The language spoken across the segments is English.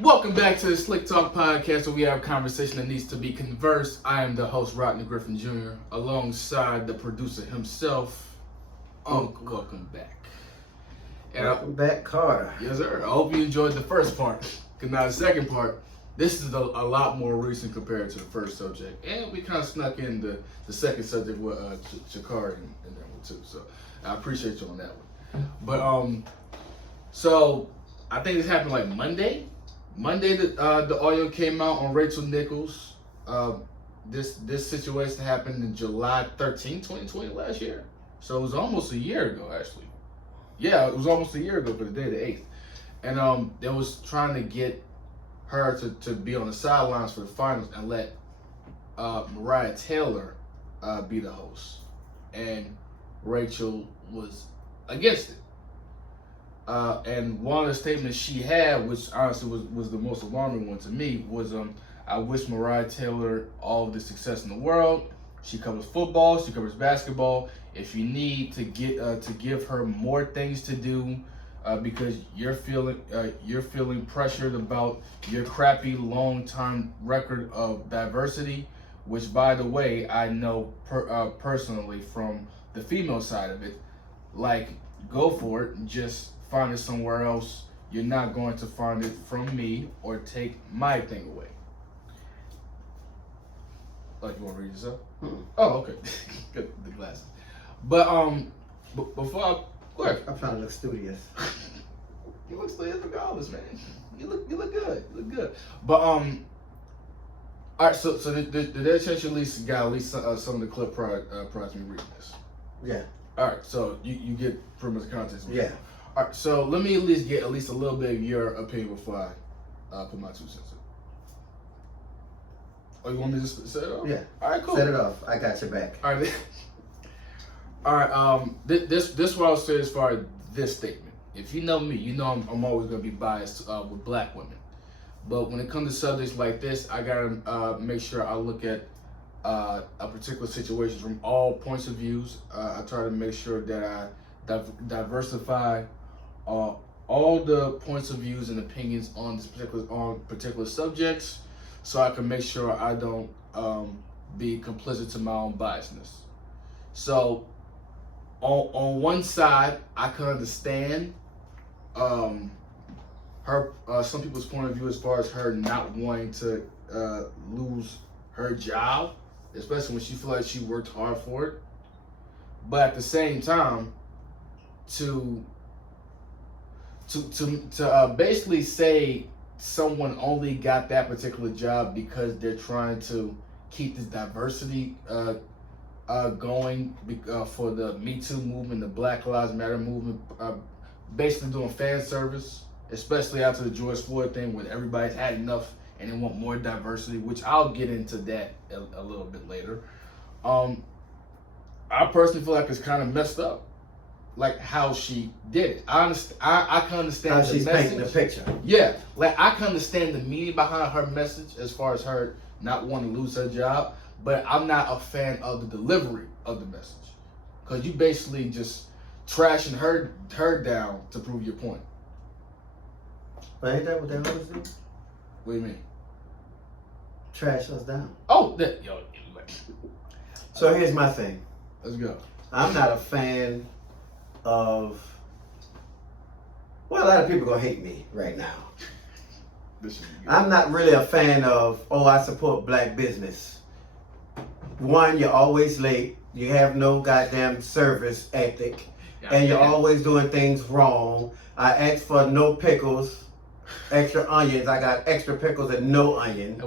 Welcome back to the Slick Talk Podcast, where we have a conversation that needs to be conversed. I am the host, rodneygriffinjr, alongside the producer himself, Uncle. Welcome back. And welcome back, Carter. Yes, sir. I hope you enjoyed the first part. Because now the second part, this is a lot more recent compared to the first subject. And we kind of snuck in the second subject with Shakari in there one too. So I appreciate you on that one. But, so I think this happened like Monday. The audio came out on Rachel Nichols. This situation happened in July 13, 2020 last year. So it was almost a year ago, actually. Yeah, it was almost a year ago for the day of the 8th. And they was trying to get her to be on the sidelines for the finals and let Mariah Taylor be the host. And Rachel was against it. And one of the statements she had, which honestly was the most alarming one to me, was I wish Mariah Taylor all of the success in the world. She covers football, she covers basketball. If you need to give her more things to do, because you're feeling pressured about your crappy long-term record of diversity, which, by the way, I know personally from the female side of it. Like, go for it. Just find it somewhere else. You're not going to find it from me or take my thing away. Like, you want to read this up? Mm-hmm. Oh, okay. Good, the glasses. But before I go ahead. I'm trying to look studious. You look studious regardless, man. You look good. You look good. But all right. So did they chance you at least some of the clip prior to me reading this? Yeah. All right. So you get pretty much the context. Yeah. All right. So let me at least get a little bit of your opinion before I put my 2 cents in. Oh, you want me to just set it off? Yeah. All right. Cool. Set it off. I got your back. All right. All right. This what I'll say as far as this statement. If you know me, you know I'm always gonna be biased with black women. But when it comes to subjects like this, I gotta make sure I look at a particular situation from all points of views. I try to make sure that I diversify all the points of views and opinions on particular subjects, so I can make sure I don't be complicit to my own biasness. So on one side, I can understand her some people's point of view as far as her not wanting to lose her job, especially when she feels like she worked hard for it. But at the same time, to basically say someone only got that particular job because they're trying to keep this diversity going for the Me Too movement, the Black Lives Matter movement, basically doing fan service, especially after the George Floyd thing, when everybody's had enough and they want more diversity, which I'll get into that a little bit later. I personally feel like it's kind of messed up, like how she did it. I can understand how the she's message. painting the picture. Yeah, like I can understand the meaning behind her message as far as her not wanting to lose her job, but I'm not a fan of the delivery of the message, because you basically just trashing her down to prove your point. But ain't that what they always do? What do you mean? Trash us down. Oh, So here's my thing. Let's go. I'm not a fan of. Well, a lot of people gonna hate me right now. I'm not really a fan of. Oh, I support black business. One, you're always late. You have no goddamn service ethic, and you're always doing things wrong. I asked for no pickles, extra onions. I got extra pickles and no onion.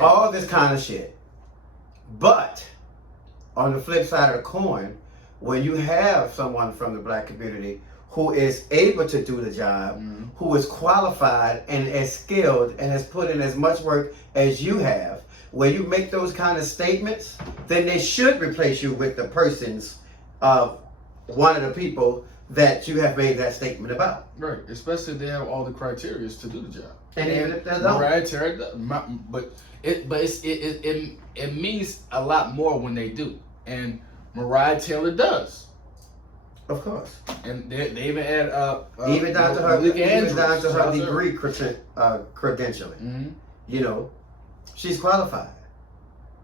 All this kind of shit. But on the flip side of the coin, when you have someone from the black community who is able to do the job, who is qualified and as skilled and has put in as much work as you have, when you make those kind of statements, then they should replace you with the persons of one of the people that you have made that statement about. Right, especially if they have all the criteria to do the job. And even if they don't. Right, but it means a lot more when they do, and Mariah Taylor does. Of course. And they even add even down to her degree credentialing. Mm-hmm. You know, she's qualified.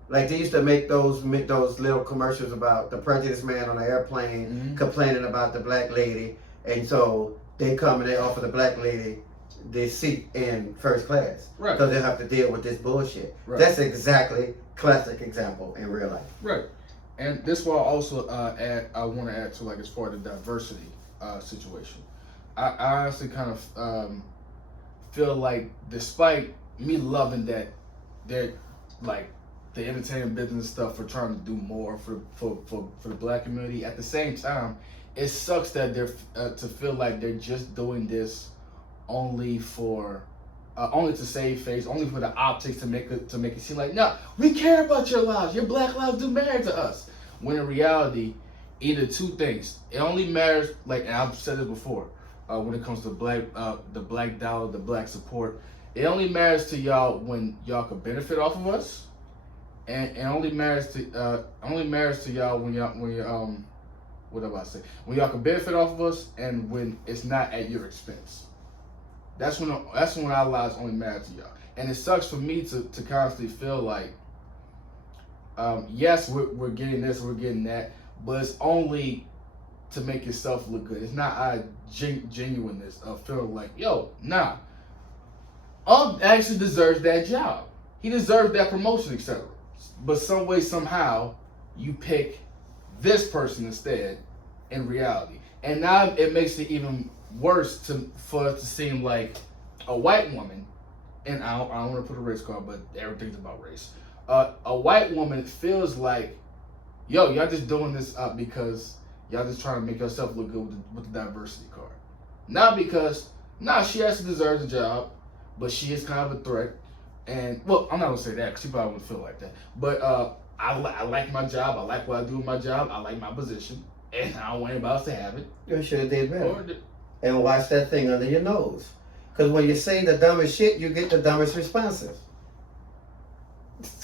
Like they used to make those little commercials about the prejudiced man on the airplane complaining about the black lady, and so they come and they offer the black lady the seat in first class because they have to deal with this bullshit. Right. That's exactly classic example in real life. Right. And this will also I want to add to like as far as the diversity situation. I honestly kind of feel like despite me loving that they're like the entertainment business stuff for trying to do more for the black community, at the same time, it sucks that they're to feel like they're just doing this only to save face, only for the optics to make it seem like, no, we care about your lives. Your black lives do matter to us. When in reality, either two things. It only matters, like, and I've said this before, when it comes to the black dollar, the black support. It only matters to y'all when y'all can benefit off of us, and it only matters to y'all when what am I saying? When y'all can benefit off of us, and when it's not at your expense. That's when our lives only matter to y'all. And it sucks for me to constantly feel like, yes, we're getting this, we're getting that, but it's only to make yourself look good. It's not our genuineness of feeling like, yo, nah, actually deserves that job. He deserves that promotion, etc. But some way, somehow, you pick this person instead in reality. And now it makes it even worse for it to seem like a white woman, and I don't want to put a race card, but everything's about race. A white woman feels like, yo, y'all just doing this because y'all just trying to make yourself look good with the diversity card. Not because, she actually deserves a job, but she is kind of a threat. And, well, I'm not going to say that because she probably wouldn't feel like that. But I like my job. I like what I do with my job. I like my position. And I don't want anybody else to have it. You should have did better. And watch that thing under your nose. Because when you say the dumbest shit, you get the dumbest responses.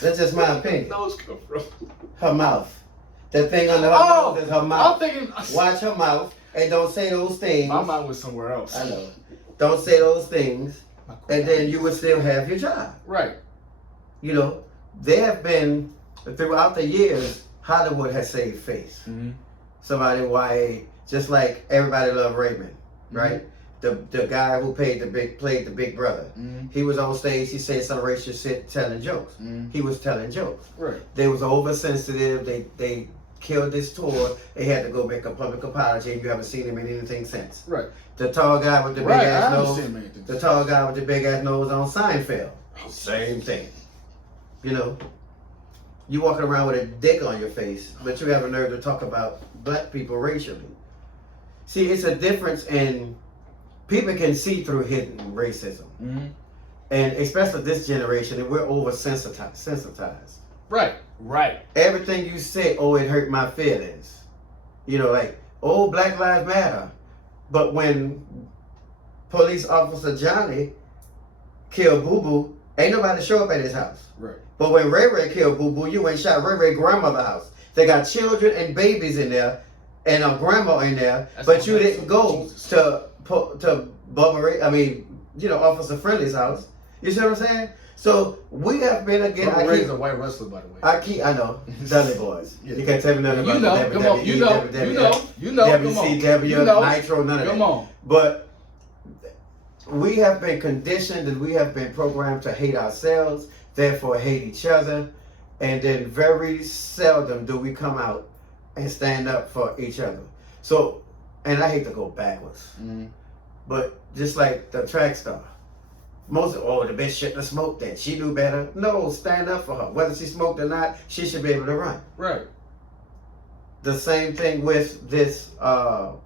That's just my opinion. Where those come from? Her mouth. The thing under her nose is her mouth. I'm thinking. Watch her mouth and don't say those things. My mind was somewhere else. I know. Don't say those things, and then you would still have your job. Right. You know, there have been, throughout the years, Hollywood has saved face. Mm-hmm. Somebody YA, just like Everybody Loved Raymond, right? Mm-hmm. The guy who played the big brother. Mm-hmm. He was on stage, he said some racist shit telling jokes. Mm-hmm. He was telling jokes. Right. They was oversensitive, they killed this tour, they had to go make a public apology, and you haven't seen him in anything since. Right. The tall guy with the big ass nose. The tall guy with the big ass nose on Seinfeld. Same thing. You know, you walking around with a dick on your face, but you have a nerve to talk about black people racially. See, it's a difference in people can see through hidden racism. Mm-hmm. And especially this generation, and we're oversensitized. Right. Everything you say, it hurt my feelings. You know, like, Black Lives Matter. But when police officer Johnny killed Boo Boo, ain't nobody show up at his house. Right. But when Ray Ray killed Boo Boo, you went and shot Ray Ray's grandmother's house. They got children and babies in there, and a grandma in there, but you didn't go to Bubba Ray, Officer Friendly's house. You see what I'm saying? So we have been again. Bubba Ray's a white wrestler, by the way. I know. Dudley Boys. Yeah. You can't tell me nothing about WWE, you know, WCW, Nitro, none of that. Come on. But we have been conditioned and we have been programmed to hate ourselves, therefore hate each other, and then very seldom do we come out and stand up for each other. So, and I hate to go backwards, but just like the track star, most the bitch shouldn't have smoked that. She knew better. No, stand up for her. Whether she smoked or not, she should be able to run. Right. The same thing with this, what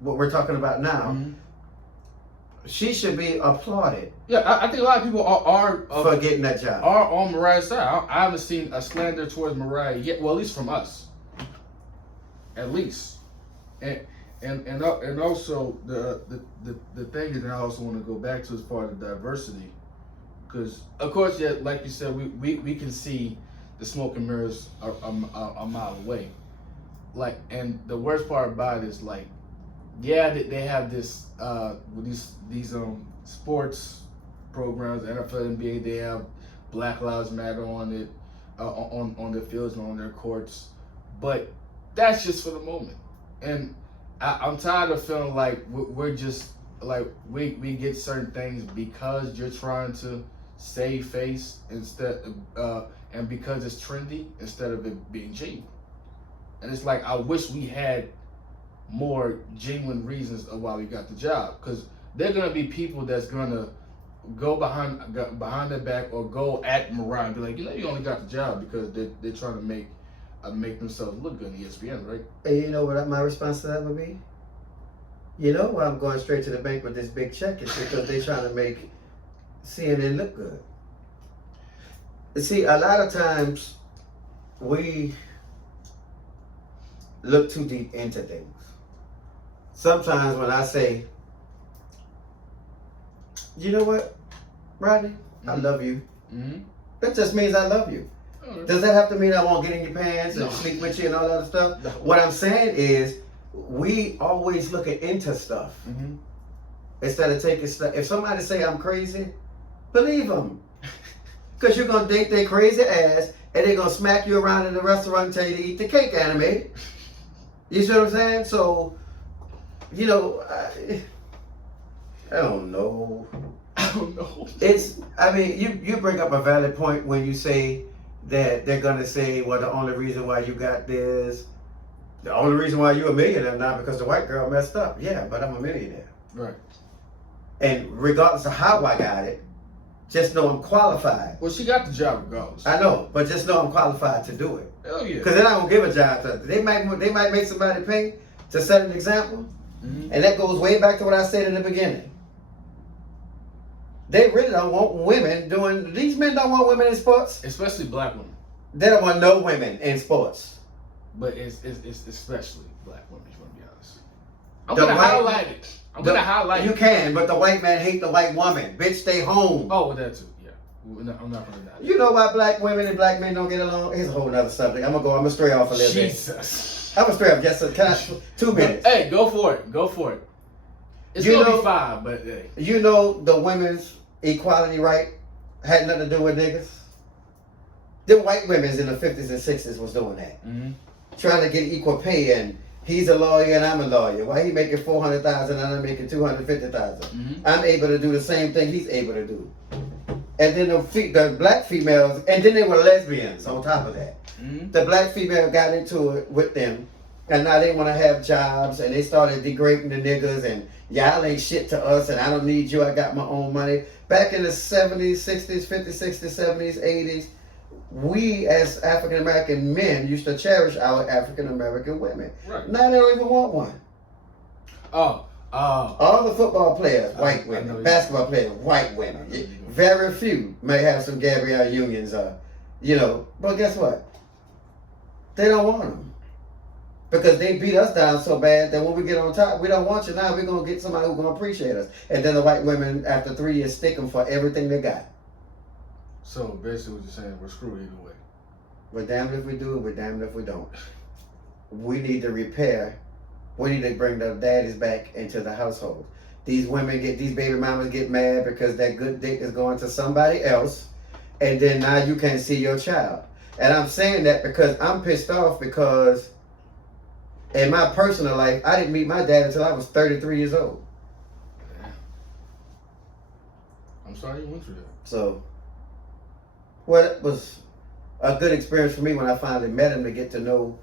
we're talking about now. Mm-hmm. She should be applauded. Yeah, I think a lot of people are for getting that job. Are on Mariah's side. I haven't seen a slander towards Mariah yet. Well, at least from us. At least. And also the thing that I also want to go back to as far as diversity, because of course, yeah, like you said, we can see the smoke and mirrors a mile away, like, and the worst part about it is like, yeah, they have this these sports programs, NFL, NBA. They have Black Lives Matter on it, on their fields and on their courts, but that's just for the moment. And I'm tired of feeling like we're just like we get certain things because you're trying to save face instead and because it's trendy instead of it being genuine. And it's like I wish we had more genuine reasons of why we got the job, because there are gonna be people that's gonna go behind their back or go at Mariah and be like, you only got the job because they're trying to make themselves look good on ESPN, right? And you know what my response to that would be? You know why I'm going straight to the bank with this big check is because they're trying to make CNN look good. See, a lot of times we look too deep into things. Sometimes when I say, you know what, Rodney, I love you. That just means I love you. Does that have to mean I won't get in your pants and sleep with you and all that other stuff? No. What I'm saying is, we always looking into stuff instead of taking stuff. If somebody say I'm crazy, believe them, because you're gonna date their crazy ass and they're gonna smack you around in the restaurant and tell you to eat the cake, anime. You see what I'm saying? So, you know, I don't know. I mean, you bring up a valid point when you say that they're gonna say, well, the only reason why you got this, the only reason why you're a millionaire now because the white girl messed up. Yeah, but I'm a millionaire. Right. And regardless of how I got it, just know I'm qualified. Well, she got the job regardless. I know, but just know I'm qualified to do it. Hell yeah. Because they're not gonna give a job to. They might make somebody pay to set an example, and that goes way back to what I said in the beginning. They really don't want women doing. These men don't want women in sports, especially black women. They don't want no women in sports. But it's especially black women. If you want to be honest, I'm gonna highlight it. I'm gonna highlight. You can, but the white man hate the white woman. Bitch, stay home. Oh, well, that too. Yeah, I'm not gonna die. You know why black women and black men don't get along? Here's a whole nother subject. I'm gonna stray off a little bit. Jesus. I'm gonna stray off. Yes, sir. Can I? 2 minutes. Hey, go for it. Go for it. It's gonna be 5, but hey. You know the women's equality right had nothing to do with niggas. The white women's in the 50s and 60s was doing that, trying to get equal pay. And he's a lawyer and I'm a lawyer. Why he making $400,000 and I'm making $250,000? I'm able to do the same thing he's able to do. And then the black females, and then they were lesbians on top of that. The black female got into it with them, and now they want to have jobs, and they started degrading the niggas, and y'all ain't shit to us, and I don't need you, I got my own money. Back in the 70s, 60s, 50s, 60s, 70s, 80s, we as African American men used to cherish our African American women. Right. Now they don't even want one. All the football players, white women. Basketball players, white women. Very few may have some Gabrielle Unions, but guess what? They don't want them. Because they beat us down so bad that when we get on top, we don't want you now. We're going to get somebody who's going to appreciate us. And then the white women, after 3 years, stick them for everything they got. So basically what you're saying, we're screwed either way. We're damned if we do it, we're damned if we don't. We need to repair. We need to bring the daddies back into the household. These baby mamas get mad because that good dick is going to somebody else. And then now you can't see your child. And I'm saying that because I'm pissed off because in my personal life, I didn't meet my dad until I was 33 years old. Yeah. I'm sorry you went through that. So, well, it was a good experience for me when I finally met him to get to know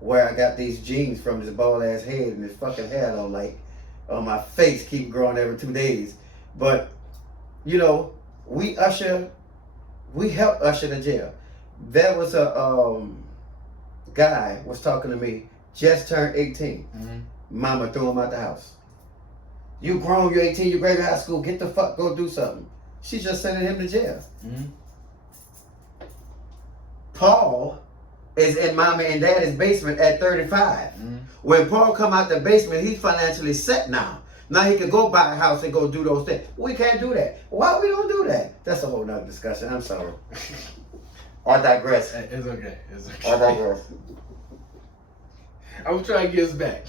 where I got these genes from, this bald ass head and this fucking hair on my face keep growing every 2 days. But, we helped usher the jail. There was a guy was talking to me, just turned 18. Mama threw him out the house. You grown, you're 18, you graduated high school, get the fuck, go do something. She just sending him to jail. Paul is in mama and daddy's basement at 35. When Paul come out the basement, he's financially set now. Now he can go buy a house and go do those things. We can't do that. Why we don't do that? That's a whole nother discussion. I'm sorry. I digress. It's okay. I digress. I'm trying to get us back.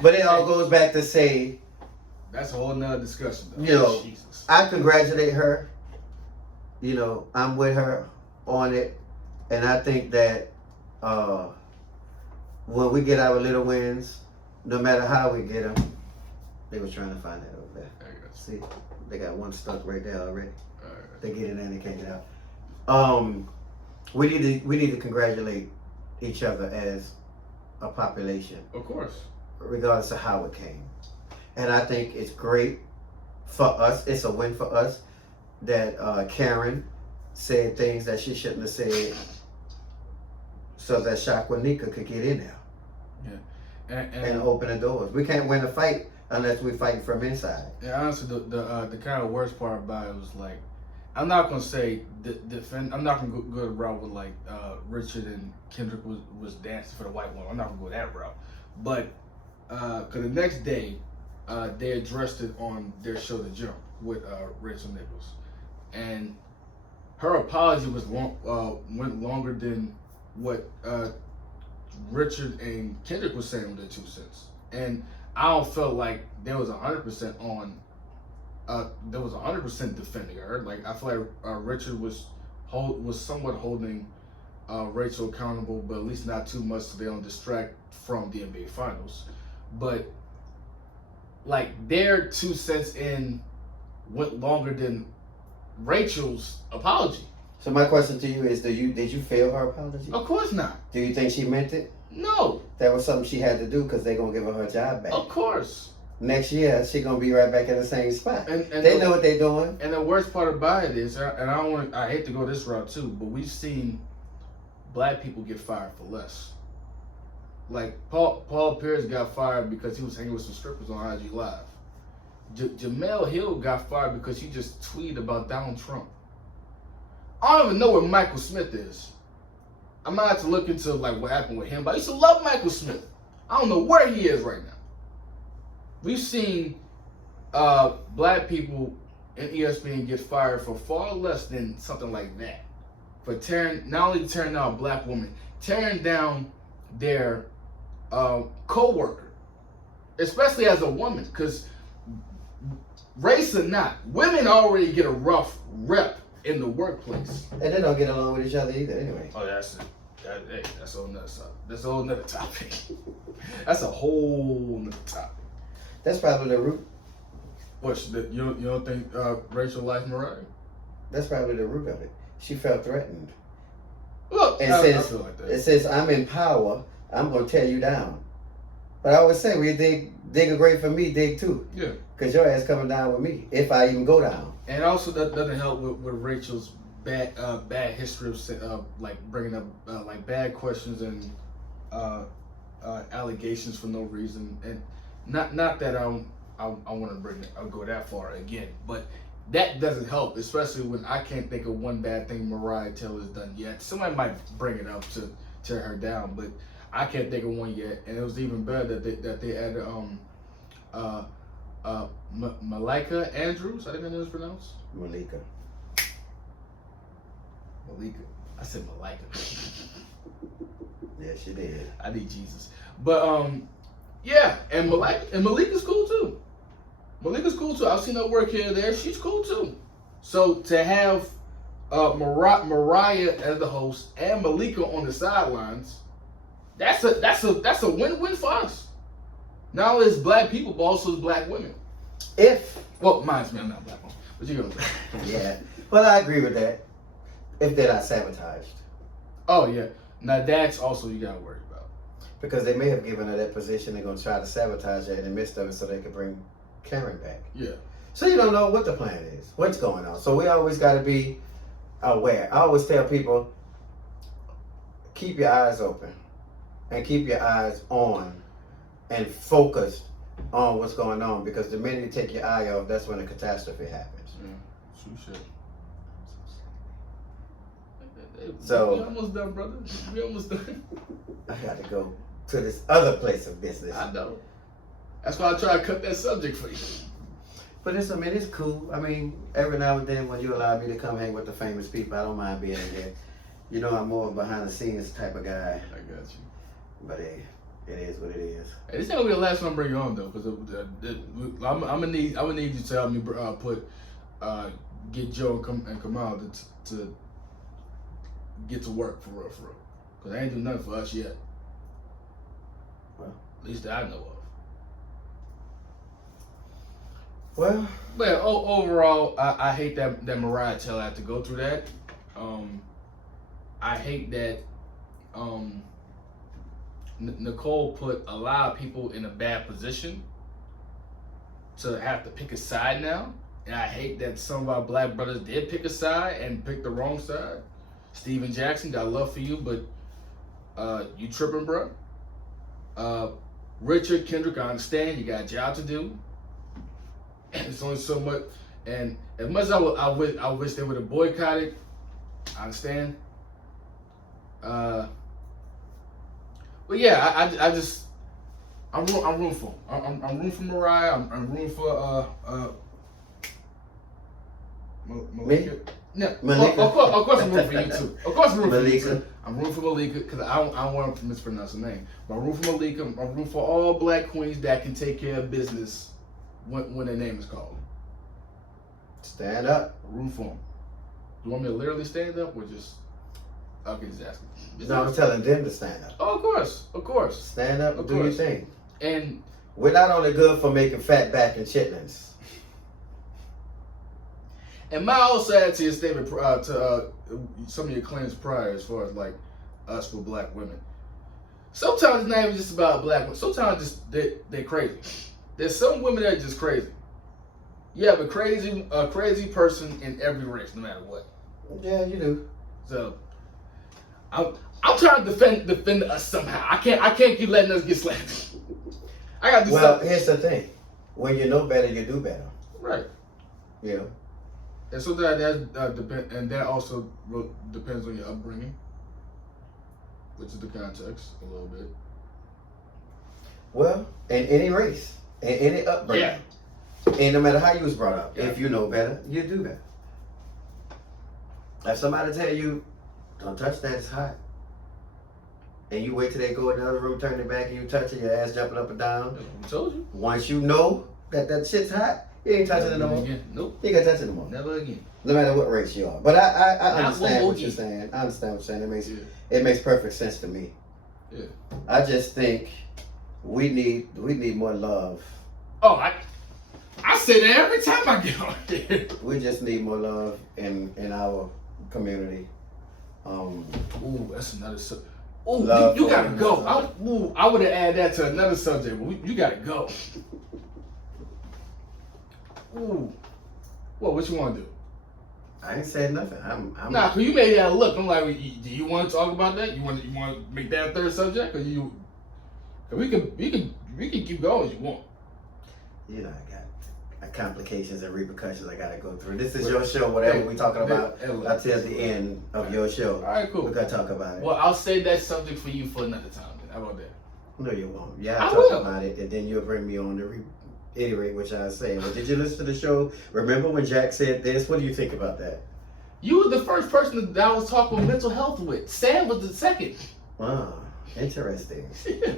But it all goes back to say, that's a whole nother discussion, though. You know, Jesus. I congratulate her. You know, I'm with her on it, and I think that when we get our little wins, no matter how we get them, they were trying to find that over there. See, they got one stuck right there already. They get it in, they can't get out. We need to congratulate each other as a population. Of course. Regardless of how it came. And I think it's great for us. It's a win for us that Karen said things that she shouldn't have said so that Shakwanika could get in there. Yeah. And open the doors. We can't win a fight unless we fight from inside. And honestly, the kind of worst part about it was like, I'm not gonna say defend. I'm not gonna go the route with like Richard and Kendrick was dancing for the white woman. I'm not gonna go that route. But cause the next day, they addressed it on their show The Jump with Rachel Nichols, and her apology was went longer than what Richard and Kendrick was saying with their 2 cents. And I don't feel like there was 100% on. There was 100% defending her. Like I feel like Richard was somewhat holding Rachel accountable, but at least not too much so they don't distract from the NBA Finals. But like their 2 cents in went longer than Rachel's apology. So my question to you is, did you feel her apology? Of course not. Do you think she meant it? No. That was something she had to do because they're gonna give her job back. Of course. Next year, she gonna be right back in the same spot. And they know what they're doing. And the worst part about it is, and I hate to go this route too, but we've seen black people get fired for less. Like Paul Pierce got fired because he was hanging with some strippers on IG Live. Jamel Hill got fired because he just tweeted about Donald Trump. I don't even know where Michael Smith is. I might have to look into like what happened with him, but I used to love Michael Smith. I don't know where he is right now. We've seen black people in ESPN get fired for far less than something like that. For not only tearing down a black woman, tearing down their co-worker, especially as a woman, because race or not, women already get a rough rep in the workplace. And they don't get along with each other either anyway. Oh, that's it. That's a whole nother topic. That's a whole nother topic. That's a whole nother topic. That's probably the root. What, you don't think Rachel likes Mariah? That's probably the root of it. She felt threatened. Look, and I feel like that. It says, I'm in power, I'm going to tear you down. But I always say, when you dig a grave for me, dig too. Yeah. Because your ass coming down with me, if I even go down. And also, that doesn't help with Rachel's bad history of like bringing up like bad questions and allegations for no reason. And not that I want to I'll go that far again, but that doesn't help, especially when I can't think of one bad thing Mariah Taylor's done yet. Somebody might bring it up to tear her down, but I can't think of one yet. And it was even better that they added Malika Andrews. I think her name is pronounced Malika. I said Malika. Yeah, she did. I need Jesus. But yeah, and Malika's cool too. Malika's cool too. I've seen her work here and there. She's cool too. So to have Mariah as the host and Malika on the sidelines, that's a win-win for us. Not only as black people, but also as black women. Mine's me, I'm not black woman. But you're gonna Yeah. Well, I agree with that. If they're not sabotaged. Oh yeah. Now that's also you gotta worry about. Because they may have given her that position, they're gonna try to sabotage her in the midst of it so they can bring Karen back. Yeah. So you don't know what the plan is, what's going on. So we always gotta be aware. I always tell people, keep your eyes open and keep your eyes on and focused on what's going on, because the minute you take your eye off, that's when a catastrophe happens. Yeah, true shit. So we almost done, brother. We almost done. I gotta go to this other place of business. I know. That's why I try to cut that subject for you. But it's cool. I mean, every now and then when you allow me to come hang with the famous people, I don't mind being in there. You know, I'm more behind the scenes type of guy. I got you. But hey, It is what it is. Hey, this ain't gonna be the last one I bring you on though, because I'm gonna need you to help me get Joe and Kamal to get to work for real, because they ain't do nothing for us yet. Well, at least that I know of. Well, but overall, I hate that Mariah Taylor had to go through that. I hate that Nicole put a lot of people in a bad position to have to pick a side now. And I hate that some of our black brothers did pick a side and picked the wrong side. Steven Jackson, got love for you, but you tripping, bro. Richard Kendrick, I understand you got a job to do. And it's only so much. And as much as I wish they would have boycotted, I understand. But yeah, I'm rooting for him. I'm rooting for Mariah. I'm rooting for Malika. No, Malika. Of course I'm rooting for you too. Of course I'm rooting Malika. for you too. I'm rooting for Malika because I don't want to mispronounce her name. But I'm rooting for Malika. I'm rooting for all black queens that can take care of business when their name is called. Stand up. I'm rooting for them. You want me to literally stand up or just? Okay, just ask me. No, I'm telling them to stand up. Oh, of course. Stand up and do your thing. And we're not only good for making fat back and chitlins. And my also add to your statement to some of your claims prior, as far as like us for black women. Sometimes it's not even just about black women. Sometimes just they're crazy. There's some women that are just crazy. You have a crazy person in every race, no matter what. Yeah, you do. So I'm trying to defend us somehow. I can't keep letting us get slapped. I got to do something. Here's the thing: when you know better, you do better. Right. You know. And so that depend, and that also depends on your upbringing, which is the context a little bit. Well, in any race, in any upbringing, and no matter how you was brought up, if you know better, you do better. If somebody tell you, "Don't touch that, it's hot," and you wait till they go in the other room, turn it back, and you touch it, your ass jumping up and down. I told you. Once you know that shit's hot, you ain't touching it no more. Nope. You ain't gonna touch it no more. Never again. No matter what race you are. But I understand what you're saying. I understand what you're saying. It makes perfect sense to me. Yeah. I just think we need more love. Oh, I say that every time I get on here. We just need more love in our community. Ooh, that's another subject. Ooh, you gotta go. I would have added that to another subject, but you gotta go. Ooh. Well, what you want to do? I ain't saying nothing. I'm nah, cause you made that look. I'm like, do you want to talk about that? You want to make that a third subject, or you? We can keep going if you want. You know, I got complications and repercussions I gotta go through. This is your show. Whatever we talking about until the end of your show. All right, cool. We're gonna talk about it. Well, I'll save that subject for you for another time. Then. How about that? No, you won't. Yeah, I'll talk about it, and then you'll bring me on to reiterate what I was saying. Well, did you listen to the show? Remember when Jack said this? What do you think about that? You were the first person that I was talking mental health with. Sam was the second. Wow, interesting. Yeah.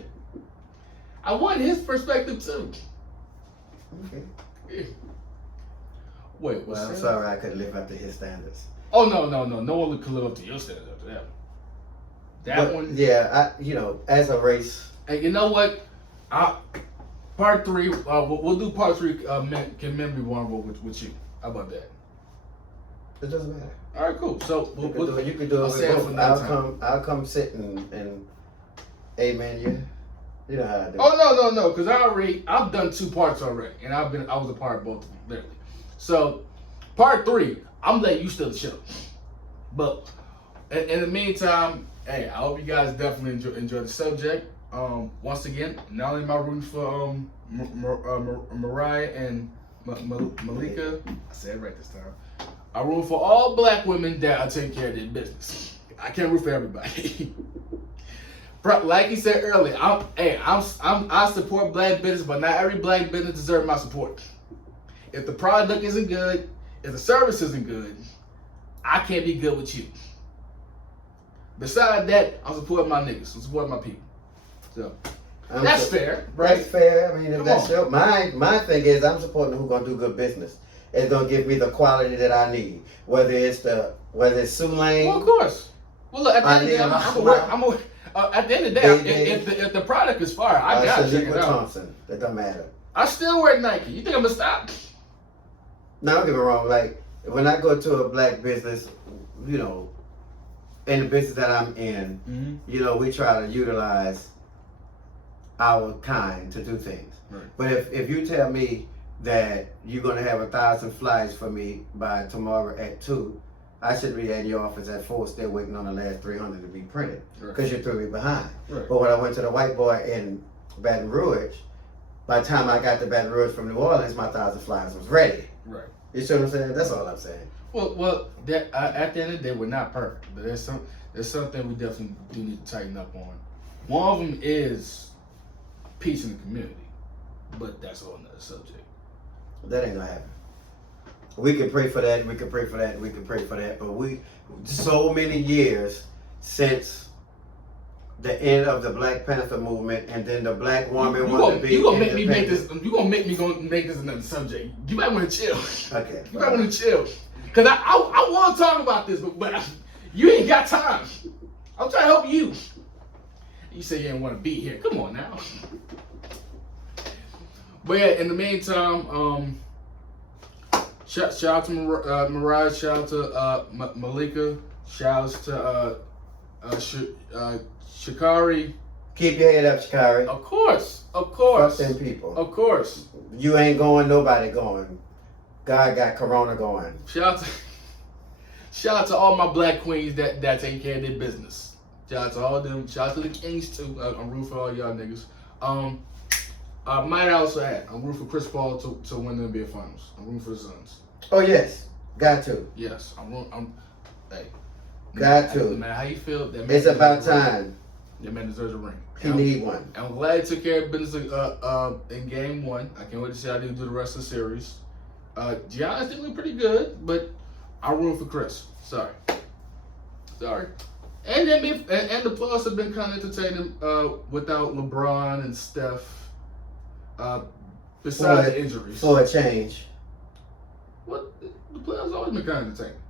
I wanted his perspective too. Okay. Yeah. Wait, well, I'm sorry I couldn't live up to his standards. Oh no one could live up to your standards after that. That one. Yeah, as a race. And you know what? Part 3. We'll do part 3. Can men be vulnerable with you? How about that? It doesn't matter. All right, cool. So you can do it with both. I'll come sit and amen you. You know how I do. Oh no, because I've done 2 parts already, and I was a part of both of them, literally. So, part 3, I'm letting you steal the show. But in the meantime, hey, I hope you guys definitely enjoy the subject. Once again, not only am I rooting for Mariah and Malika, I said it right this time. I root for all black women that are taking care of their business. I can't root for everybody. Like he said earlier, I support black business, but not every black business deserves my support. If the product isn't good, if the service isn't good, I can't be good with you. Besides that, I'm supporting my niggas. I'm supporting my people. So, That's fair, right? That's fair. I mean, if Come that's on. your, my thing is, I'm supporting who's gonna do good business. It's gonna give me the quality that I need. Whether it's Soulane. Well, of course. Well, look, at the end of the day, at the end of the day, if the product is fire, I gotta check it out. Thompson. That don't matter. I still wear Nike. You think I'm gonna stop? No, don't get me wrong. Like when I go to a black business, you know, in the business that I'm in, you know, we try to utilize our kind to do things. Right. But if you tell me that you're gonna have 1,000 flyers for me by tomorrow at 2, I should be at your office at 4, still waiting on the last 300 to be printed because you threw me behind. Right. But when I went to the White Boy in Baton Rouge, by the time I got to Baton Rouge from New Orleans, my 1,000 flyers was ready. Right. You see what I'm saying? That's all I'm saying. Well, that at the end of the day, we're not perfect, but there's something we definitely do need to tighten up on. One of them is peace in the community, but that's a whole nother subject. That ain't gonna happen. We can pray for that, we can pray for that, we can pray for that, but so many years since the end of the Black Panther movement, and then the black woman wanted to be You gonna make me make this another subject. You might want to chill. Okay. You might want to chill, cause I want to talk about this, but you ain't got time. I'm trying to help you. You say you didn't want to be here. Come on now. But yeah, in the meantime, shout out to Mirage, shout out to Malika, shout out to Shikari. Keep your head up, Shikari. Of course. Fuck them people. Of course. You ain't going, nobody going. God got Corona going. Shout out to all my black queens that take care of their business. Shout out to all of them. Shout out to the Kings too. I'm rooting for all y'all niggas. Might also add, I'm rooting for Chris Paul to win the NBA Finals. I'm rooting for the Suns. Oh yes, got to. Yes, hey. Got to. No matter how you feel, that man it's about time. That man deserves a ring. He need one. I'm glad he took care of business in Game 1. I can't wait to see how they do the rest of the series. Giannis doing pretty good, but I'm rooting for Chris. Sorry. And the playoffs have been kind of entertaining without LeBron and Steph. Besides the injuries. For a change. What? The playoffs always been kind of entertaining.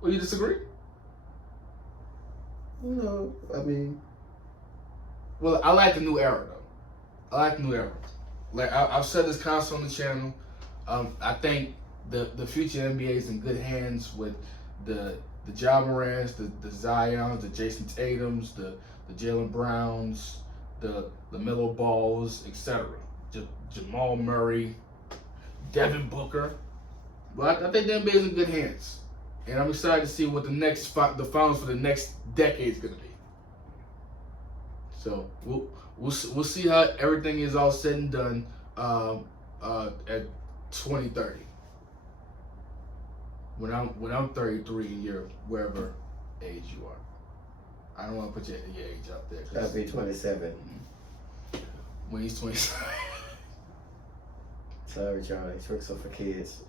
Well, you disagree? No, I mean. Well, I like the new era though. Like I've said this constantly on the channel. I think the future NBA is in good hands with the Ja Morants, the Zions, the Jason Tatums, the Jalen Browns, the LaMelo Balls, etc. Jamal Murray, Devin Booker. But I think the NBA is in good hands, and I'm excited to see what the finals for the next decade is going to be. So we'll see how everything is all said and done at 2030. When I'm 33 and you're wherever age you are. I don't want to put your age out there. I'll be 27. When he's 27. Sorry, Charlie. Tricks are for kids.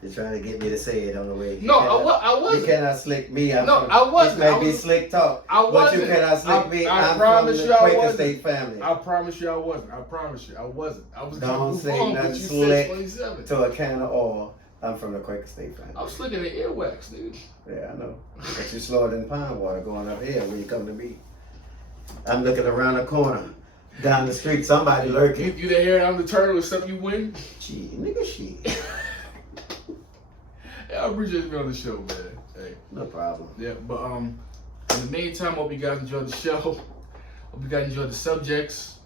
You're trying to get me to say it on the way. No, I wasn't. You cannot slick me. I wasn't. This may be slick talk. I wasn't. But you cannot slick me. I promise you I wasn't. Quaker State family. I promise you I wasn't. I promise you I wasn't. I was Don't say nothing slick to a can of oil. I'm from the Quaker State family. I'm slicking the earwax, dude. Yeah, I know. But you're slower than pine water going up here when you come to me. I'm looking around the corner, down the street, somebody lurking. You hear I'm the turtle or something you win? Gee, nigga, shit. Yeah, I appreciate you being on the show, man. Hey. No problem. Yeah, but in the meantime, hope you guys enjoyed the show. Hope you guys enjoyed the subjects.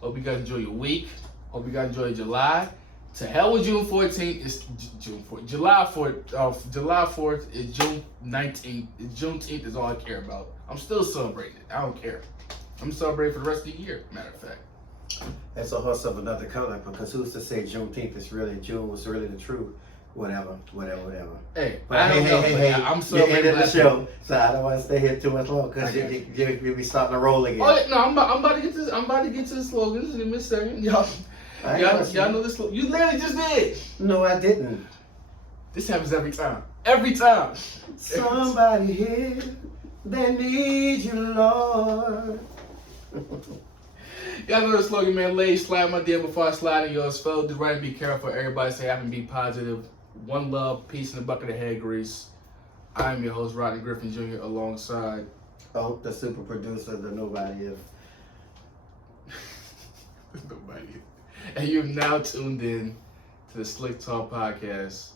Hope you guys enjoy your week. Hope you guys enjoy July. To hell with June 14th. It's June 4th. July 4th. July 4th is June 19th. Juneteenth is all I care about. I'm still celebrating it. I don't care. I'm celebrating for the rest of the year. Matter of fact. That's a horse of another color, because who's to say Juneteenth is really June was really the truth? Whatever. Hey, but I don't know. Hey, I'm celebrating the show, so I don't want to stay here too much longer because you'll be starting to roll again. Oh no, I'm about to get to. I'm about to get to the slogan. Just give me a second, y'all know this. You literally just did. No, I didn't. This happens every time. Every time. Somebody here, they need you, Lord. Y'all know the slogan, man. Ladies, slide my DM before I slide in yours. Fellas, do right and be careful. Everybody stay happy and be positive. One love, peace, and a bucket of head grease. I'm your host, Rodney Griffin Jr., alongside... Oh, the super producer, the nobody is. Nobody. And you've now tuned in to the Slick Talk Podcast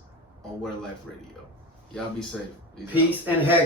on What a Life Radio. Y'all be safe. Peace and head